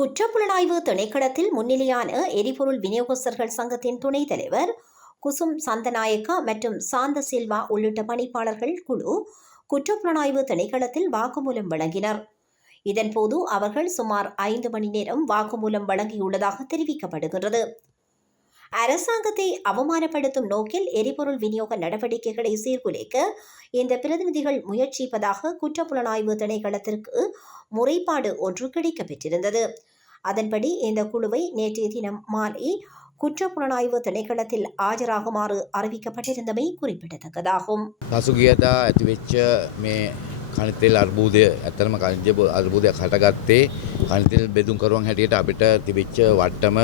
குற்றப்புலனாய்வு திணைக்களத்தில் முன்னிலையான எரிபொருள் விநியோகஸ்தர்கள் சங்கத்தின் துணைத் தலைவர் குசும் சந்தநாயக்கா மற்றும் சாந்த சில்வா உள்ளிட்ட பணிப்பாளர்கள் குழு குற்றப்புலனாய்வு திணைக்களத்தில் வாக்குமூலம் வழங்கினர். இதன்போது அவர்கள் சுமார் 5 மணி நேரம் வாக்குமூலம் வழங்கியுள்ளதாக தெரிவிக்கப்படுகிறது. அரசாங்கத்தை அவமானப்படுத்தும் நோக்கில் எரிபொருள் விநியோக நடவடிக்கைகளை சீர்குலைக்க இந்த பிரதிநிதிகள் முயற்சிப்பதாக குற்றப்புலனாய்வு திணைக்களத்திற்கு முறைப்பாடு ஒன்று கிடைக்கப்பெற்றிருந்தது. அதன்படி இந்த குழுவை நேற்றைய தினம் மாலை குற்றப்புலனாய்வு திணைக்களத்தில் ஆஜராகுமாறு அறிவிக்கப்பட்டிருந்தமை குறிப்பிடத்தக்கதாகும். පසුගියදා ඇතිවෙච්ච මේ කනිතෙල් අර්බුදය ඇත්තටම කනිජ අර්බුදයක් හටගත්තේ කනිතෙල් බෙදුම්කරුවන් හැටියට අපිට තිබිච්ච වට්ටම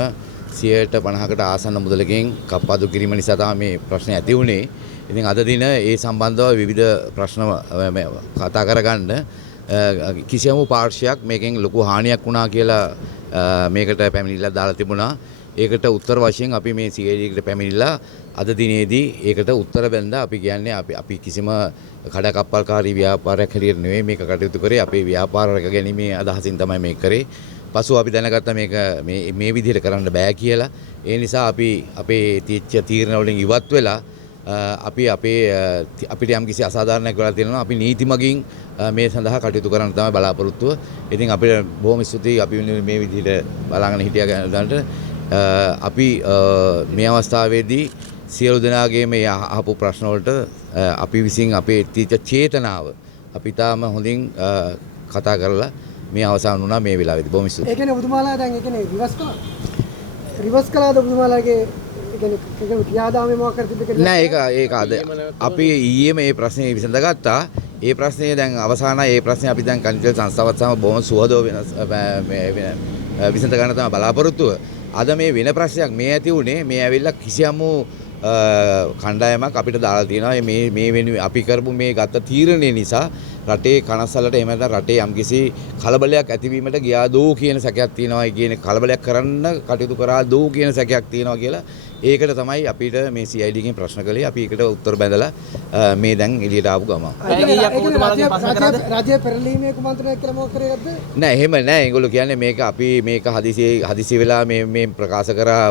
50%කට ආසන්න මුදලකින් කප්පාදු කිරීම නිසා තමයි මේ ප්‍රශ්නේ ඇති වුණේ. ඉතින් අද දින ඒ සම්බන්ධව විවිධ ප්‍රශ්න කතා කරගන්න කිසියම් පාර්ශ්වයක් මේකෙන් ලොකු හානියක් වුණා කියලා මේකට පැමිණිල්ලක් දාලා තිබුණා. ඒකට උත්තර වශයෙන් අපි මේ CID එකට පැමිණිලා අද දිනේදී ඒකට උත්තර බැලඳා අපි කියන්නේ අපි කිසිම කඩකප්පල්කාරී ව්‍යාපාරයක් හැටියට නෙවෙයි මේක කටයුතු කරේ. අපේ ව්‍යාපාර රැක ගැනීමේ අදහසින් තමයි මේක කරේ. පසුව අපි දැනගත්තා මේක මේ විදිහට කරන්න බෑ කියලා. ඒ නිසා අපි අපේ තීරණ වලින් ඉවත් වෙලා අපිට යම්කිසි අසාධාරණයක් වෙලා තියෙනවා. අපි නීති මගින් මේ සඳහා කටයුතු කරන්න තමයි බලාපොරොත්තුව. ඉතින් අපිට බොහොම ස්තුතියි අපි මේ විදිහට බලාගෙන හිටියා ගන්නට. අපි මේ අවස්ථාවේදී සියලු දෙනාගේ මේ අහපු ප්‍රශ්න වලට අපි විසින් අපේ චේතනාව අපි තාම හොඳින් කතා කරලා මේ අවසන් වුණා මේ වෙලාවේදී. බොහොම ස්තුතියි. ඒ කියන්නේ ඔබතුමාලා දැන් ඒ කියන්නේ රිවර්ස් කළාද ඔබතුමාලාගේ ක්‍රියාදාමයේ මොකක් කරද කියලා? නෑ ඒක අද අපි ඊයේ මේ ප්‍රශ්නේ විසඳගත්තා. ඒ ප්‍රශ්නේ දැන් අවසానයි. ඒ ප්‍රශ්නේ අපි දැන් කනිජ සංස්ථාවත් සමග බොහොම සුහදව විසඳ ගන්න තමයි බලාපොරොත්තුව. අද මේ වෙන ප්‍රශ්නයක් මේ ඇති උනේ මේ ඇවිල්ලා කිසියම් කණ්ඩායමක් අපිට දාලා තියෙනවා මේ වෙනුවෙන් අපි කරපු මේ ගත තීරණය නිසා රටේ කනස්සලට එහෙම නැත්නම් රටේ යම්කිසි කලබලයක් ඇතිවීමට ගියා දෝ කියන සැකයක් තියෙනවා කියන කලබලයක් කරන්න කටයුතු කරා දෝ කියන සැකයක් තියෙනවා කියලා ඒකට තමයි අපිට මේ CID එකෙන් ප්‍රශ්න කළේ. අපි ඒකට උත්තර බැඳලා මේ දැන් එළියට ආපු ගම. රාජ්‍ය පෙරළීමේ කුමන්ත්‍රණයක් කියලා මොකක් කරේද? නෑ එහෙම නෑ. ඒගොල්ලෝ කියන්නේ මේක අපි මේක හදිසි වෙලා මේ ප්‍රකාශ කරා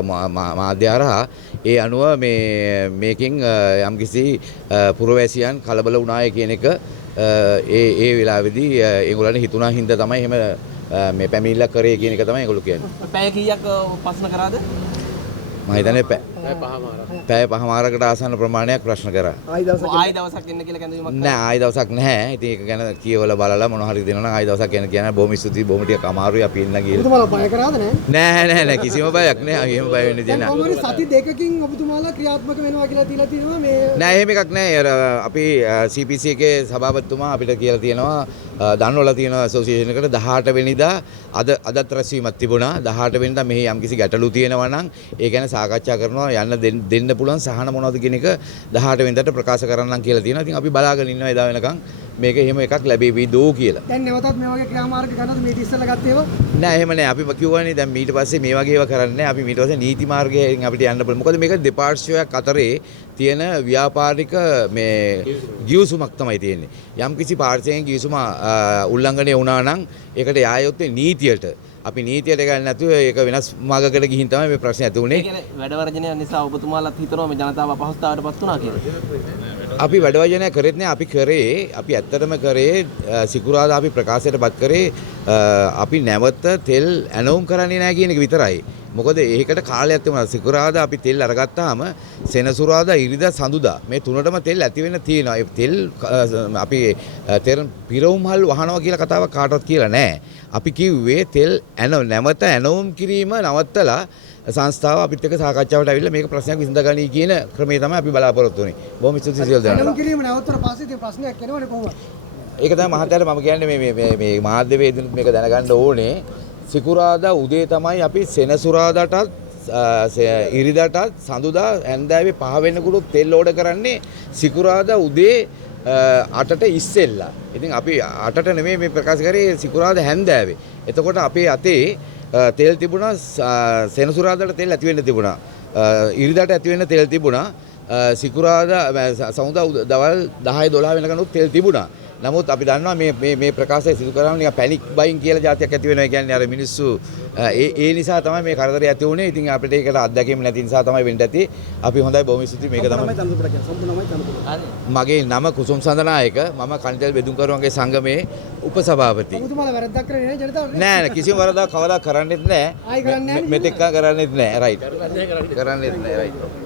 මාධ්‍ය හරහා ඒ අනුව මේකෙන් යම්කිසි පුරවැසියන් කලබල වුණාය කියන එක ඒ වෙලාවේදී ඒගොල්ලන් හිතුණා හින්දා තමයි එහෙම මේ පැමිණිල්ල කරේ කියන එක තමයි ඒගොල්ලෝ කියන්නේ. පැය කීයක් ප්‍රශ්න කරාද? මම හිතන්නේ පැය පහමාරකට ආසන්න ප්‍රමාණයක් ප්‍රශ්න කරා. ආයි දවසක් එන්න කියලා කැඳවීමක් නෑ ආයි දවසක් නැහැ. ඉතින් ඒක ගැන කියවලා බලලා මොනවා හරි දෙනවා නම් ආයි දවසක් එන්න කියන බොහොම ස්තුතියි. බොහොම ටිකක් අමාරුයි අපි එන්න ගිහලා. ඔබතුමාලා බය කරාද නෑ කිසිම බයක් නෑ. එහෙම බය වෙන්න දෙයක් නෑ. කොහොමද සති දෙකකින් ඔබතුමාලා ක්‍රියාත්මක වෙනවා කියලා තියලා තියෙනවා මේ නෑ එහෙම එකක් නෑ. අපි CPC එකේ සභාපතිතුමා අපිට කියලා තියෙනවා දන්වලා තියෙනවා ඇසෝසියේෂන් එකට 18 වෙනිදා අදත් රැස්වීමක් තිබුණා. 18 වෙනිදා මෙහි යම්කිසි ගැටලු තියෙනවා නම් ඒ ගැන සාකච්ඡා කරනවා යන්න දෙන්න පුළුවන් සහන මොනවද කියන එක 18 වෙනිදාට ප්‍රකාශ කරන්නම් කියලා තියෙනවා. ඉතින් අපි බලාගෙන ඉන්නවා එදා වෙනකන් මේක එහෙම එකක් ලැබෙවි දෝ කියලා. දැන් නැවතත් මේ වගේ ක්‍රියාමාර්ග ගන්නවද මේ ඉස්සෙල්ලා ගත්ත ඒවා? නෑ එහෙම නෑ. අපි කිව්වනේ දැන් ඊට පස්සේ මේ වගේ ඒවා කරන්නේ නෑ. අපි ඊට පස්සේ නීති මාර්ගයෙන් අපිට යන්න පුළුවන්. මොකද මේක දෙපාර්ශ්වයක් අතරේ තියෙන ව්‍යාපාරික මේ ගිවිසුමක් තමයි තියෙන්නේ. යම්කිසි පාර්ශ්වයෙන් ගිවිසුම උල්ලංඝනය වුණා නම් ඒකට යා යුත්තේ නීතියට. අපි නීතියට ගන්න නැතුව ඒක වෙනස් මාර්ගයකට ගිහින් තමයි මේ ප්‍රශ්නේ ඇති වුනේ. ඒ කියන්නේ වැඩ වර්ජනය නිසා ඔබතුමාලත් හිතනවා මේ ජනතාව අපහසුතාවයටපත් වුණා කියලා. අපි වැඩ වර්ජනය කරෙත් නෑ. අපි ඇත්තටම කරේ සිකුරාදා අපි ප්‍රකාශයටපත් කරේ අපි නැවත තෙල් ඇනවුම් කරන්නේ නෑ කියන එක විතරයි. මොකද ඒකට කාලයක් තිබුණා. සිකුරාදා අපි තෙල් අරගත්තාම සෙනසුරාදා ඉරිදා සඳුදා මේ තුනටම තෙල් ඇති වෙන්න තියෙනවා. ඒ තෙල් අපි පිරවුම්හල් වහනවා කියලා කතාවක් කාටවත් කියලා නෑ. අපි කිව්වේ තෙල් නැවත ඇනවුම් කිරීම නවත්තලා සංස්ථාව අපිත් එක්ක සාකච්ඡාවට ඇවිල්ලා මේක ප්‍රශ්නයක් විසඳගනී කියන ක්‍රමය තමයි අපි බලාපොරොත්තු වෙන්නේ. බොහොම ස්තුතියි සියලු දෙනාට. ඇනවුම් කිරීම නවත්තර පස්සේ ඉතින් ප්‍රශ්නයක් එනවනේ කොහොමද? ඒක තමයි මහත්තයාට මම කියන්නේ මේ මාධ්‍ය වේදිනුත් මේක දැනගන්න ඕනේ. සිකුරාදා උදේ තමයි අපි සෙනසුරාදාටත් ඉරිදාටත් සඳුදා හැන්දෑවේ 5 වෙනකොට තෙල් ඕඩර් කරන්නේ සිකුරාදා උදේ 8ට ඉස්සෙල්ලා. ඉතින් අපි 8ට නෙමෙයි මේ ප්‍රකාශ කරේ සිකුරාදා හැන්දෑවේ. එතකොට අපේ අතේ තෙල් තිබුණා සෙනසුරාදාට තෙල් ඇති වෙන්න තිබුණා. ඉරිදාට ඇති වෙන්න තෙල් තිබුණා. සිකුරාදා සමුදා දවල් 10 12 වෙනකන් තෙල් තිබුණා. නමුත් අපි දන්නවා මේ ප්‍රකාශය සිදු කරාම නිකන් පැනික් බයින් කියලා જાතියක් ඇති වෙනවා. ඒ කියන්නේ අර මිනිස්සු ඒ නිසා තමයි මේ කරදරය ඇති වුනේ. ඉතින් අපිට ඒකට අත්දැකීම් නැති නිසා තමයි වෙන්න ඇති. අපි හොඳයි බොහොම ස්තුතියි මේක තමයි. මගේ නම කුසුම් සඳනායක. මම කනිතෙල් බෙදුම්කරුවන්ගේ සංගමේ උපසභාපති. ඔබතුමාලා වැරද්දක් කරේ නෑ ජනතාවට? නෑ කිසිම වරදක් කවදා කරන්නෙත් නෑ. ආයි කරන්නේ නෑ. මෙතෙක් කරන්නෙත් නෑ. රයිට්. කරන්නෙත් නෑ රයිට්.